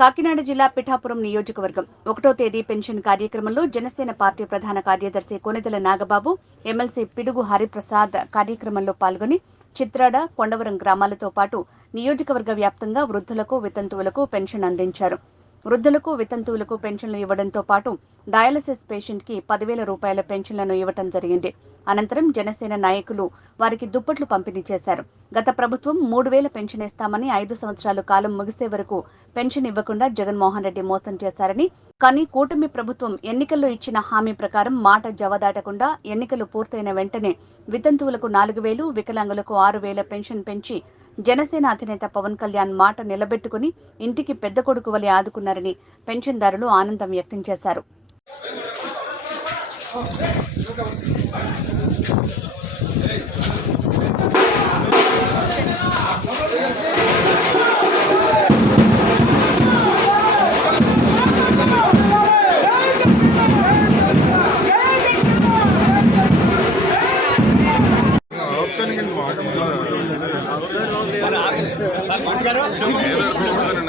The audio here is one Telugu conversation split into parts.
కాకినాడ జిల్లా పిఠాపురం నియోజకవర్గం 1వ తేదీ పెన్షన్ కార్యక్రమంలో జనసేన పార్టీ ప్రధాన కార్యదర్శి కొనిదెల నాగబాబు, ఎమ్మెల్సీ పిడుగు హరిప్రసాద్ కార్యక్రమంలో పాల్గొని చిత్రాడ, కొండవరం గ్రామాలతో పాటు నియోజకవర్గ వ్యాప్తంగా వృద్ధులకు, వితంతువులకు పెన్షన్ అందించారు. వృద్ధులకు, వితంతువులకు పెన్షన్లు ఇవ్వడంతో పాటు డయాలసిస్ పేషెంట్ కి 10,000 రూపాయల పెన్షన్లను ఇవ్వడం జరిగింది. అనంతరం జనసేన నాయకులు వారికి దుప్పట్లు పంపిణీ చేశారు. గత ప్రభుత్వం 3,000 పెన్షన్ ఇస్తామని 5 సంవత్సరాల కాలం ముగిసే వరకు పెన్షన్ ఇవ్వకుండా జగన్మోహన్ రెడ్డి మోసం చేశారని, కానీ కూటమి ప్రభుత్వం ఎన్నికల్లో ఇచ్చిన హామీ ప్రకారం మాట జవదాటకుండా ఎన్నికలు పూర్తయిన వెంటనే వితంతువులకు 4,000, వికలాంగులకు 6,000 పెన్షన్ పెంచి జనసేన అధినేత పవన్ కళ్యాణ్ మాట నిలబెట్టుకుని ఇంటికి పెద్ద కొడుకు వలె ఆదుకున్నారని పెన్షన్దారులు ఆనందం వ్యక్తం చేశారు.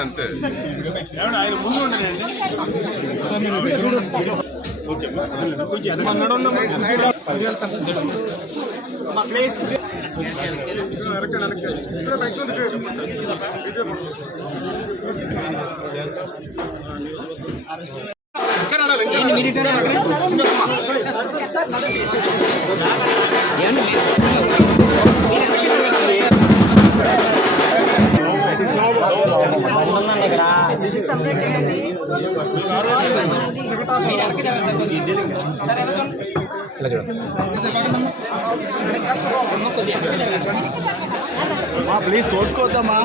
అంతే ప్లీజ్ తోసుకోవద్దమ్మా,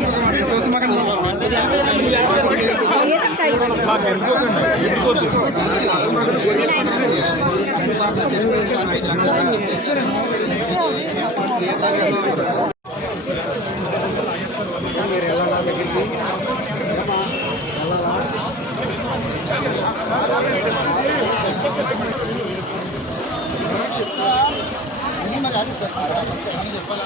చెప్పాలా